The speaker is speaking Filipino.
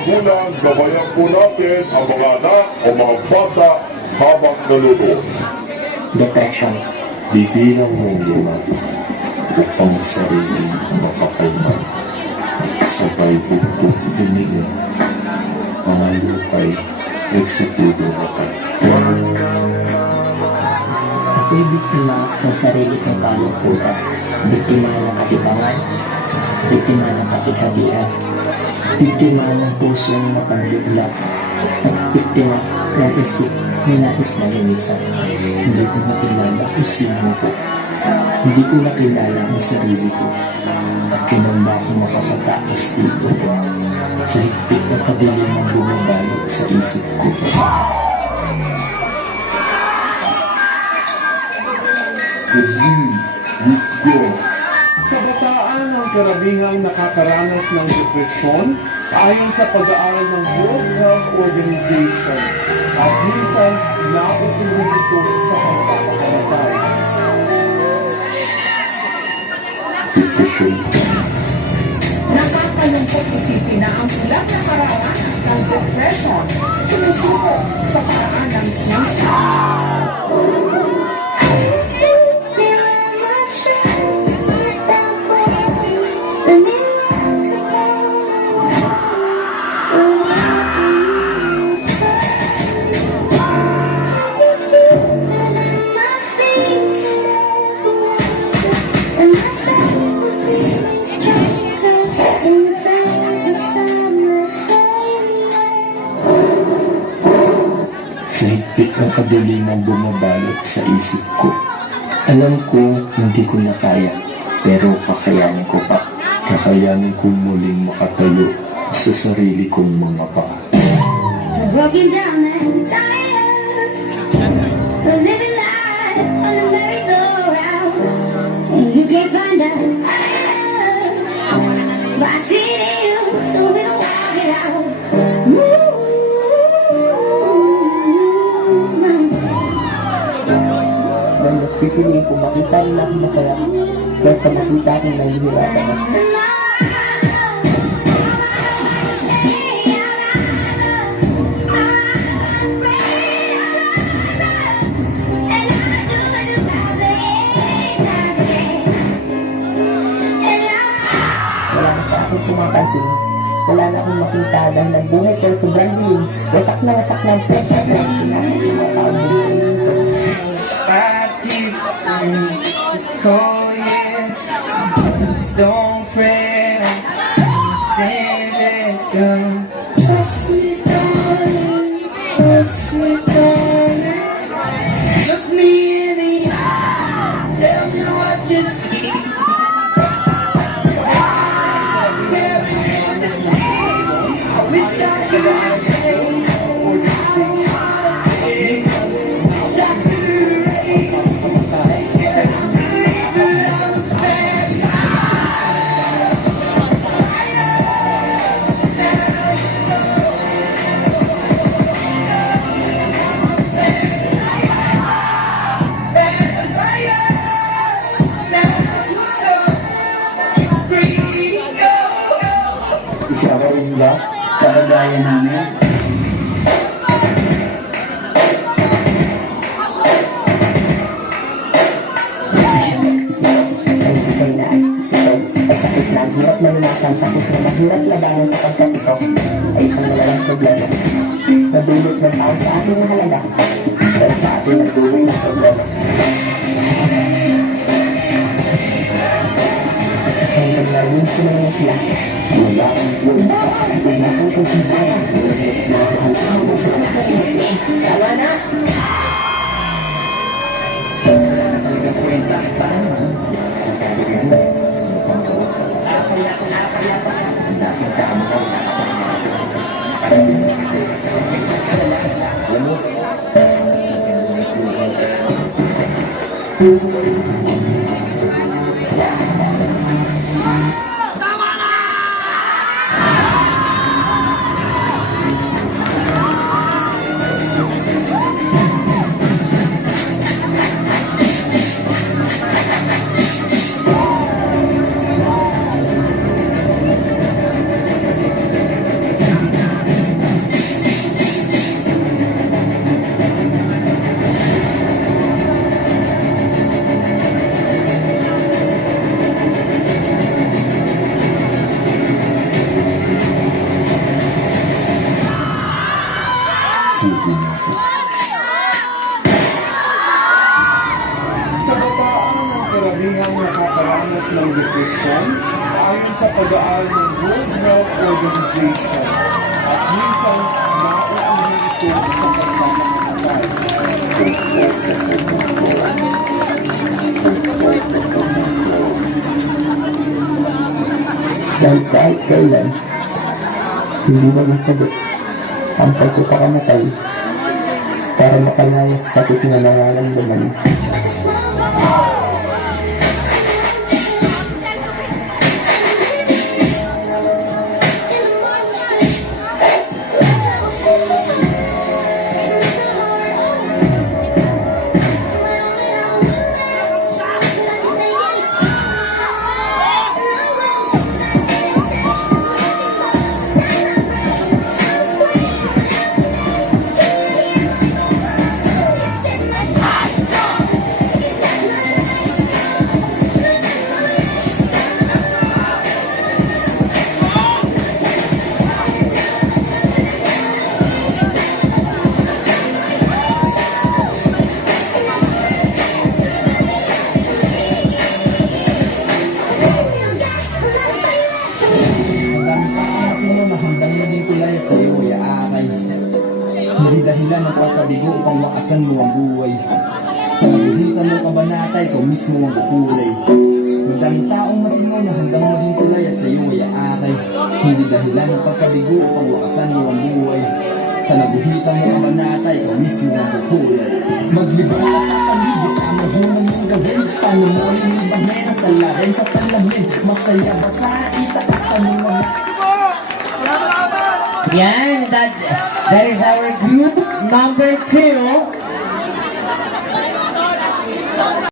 magulang, gabayan po natin ang mga anak o mga bata habang nalulod. Depression. Bibilang ng 5 upang sariling mapakalma. Sabay bugtog dumiga. Ang lupay, nagsitudo mata. Ako'y biktima ng sarili kong kalungkutan. Biktima ng kahibangan. Biktima ng kapikagian. Biktima ng pusong napanliblag. At biktima ng isip na nais na lumisan. Hindi ko makilala kung sino ko. Hindi ko nakilala ang sarili ko. Kailan ba ako makakataas dito? Sa higpit ng kadilim ang bumabalot sa isip ko. The need with God. Kabataan ang karamihan nakakaranas ng depresyon ayon sa pag-aaral ng World Health Organization at minsan nauuwi ito sa pagpapakamatay. Depression. Nakakalungkot isipin na ang ilang nakaranas ng depression sumusuko sa paraan ng suicide. Sa higpit ng kadilimang bumabalot sa isip ko. Alam ko hindi ko na kaya, pero kakayanin ko pa. Kakayanin kong muling makatayo sa sarili kong mga paa. Broken down and tired, living life on a merry-go-round, and you can't find out. But I see it in you, so we'll walk it out. Dahil mas pipiliin ko makita nila akong masaya kaysa makita akong nahihirapan ako. Wala na sa akin pumapansin. Wala na akong makita dahil nagbuhay pero sobrang dilim. Wasak na ang pressure na kinakit ng mga tao dito. Don't fret, say that done. Trust me, darling. Look me in the eye, tell me what you see. Tell me what to see. I wish I could erase. Wish I could erase. Isa ka rin ba sa kagaya namin? Ay, ikay na. Ito ay sakit na. Ang hirap na lumasan. Sakit na mahirap labanan sapagkat ito ay isang malalang problema. Nadulot ng tao sa ating mahalaga. Pero sa ating nagdulot ng problema. Kaya naglawin ko na mga sila. Wala akong wala. Ay nakukong sawa na! Wala na talagang kwenta. Paano? Dapat tama ka. Alam mo? Sige na ako. Kabataan ang karamihan nakakaranas ng depresyon ayon sa pag-aaral ng World Health Organization at minsan nauuwi ito sa pagkakamatay. Dahil kahit kailan, hindi mo masagot ang pagkakamatay para makalaya sa sakit na nararamdaman. Hindi dahilan ng pagkabigo upang wakasan mo ang buhay. Sa naguhitan mo kabanata, ikaw mismo ang kukulay. Madaming taong matino na handang maging tulay at sa iyo ay aakay. Hindi dahilan ng pagkabigo upang wakasan mo ang buhay. Sa naguhitan mo kabanata, ikaw mismo ang kukulay. Maglibang ka sa paligid, ang mahunang yung gawin. Paano mo lilibangin ang salarin sa salamin? Masaya ba sa itaas ka mo na? Yan, that is our group number 2.